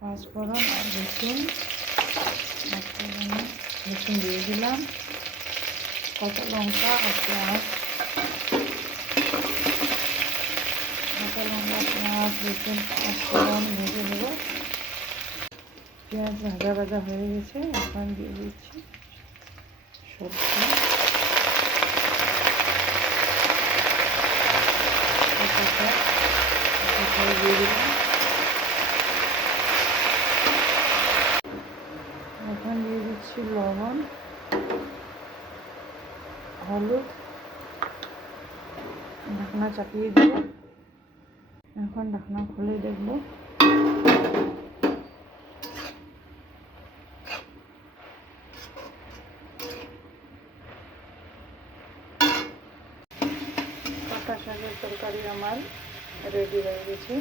পাঁচফোড়ন আর রসুন, রসুন দিয়ে দিলাম, কাঁচা লঙ্কা আর পেঁয়াজ, কাঁচা লঙ্কা পেঁয়াজ রসুন পাঁচফোড়ন ভেজে নেব। পেঁয়াজ ভাজা ভাজা হয়ে গেছে, এখন দিয়ে দিচ্ছি সরষে, দিয়ে দিলাম। এখন দিয়ে দিচ্ছি লবণ, হলুদ, ঢাকনা চাপিয়ে দেব। এখন ঢাকনা খুলে দেখব। পাতা শাকের তরকারি আমার রেডি হয়ে গেছে।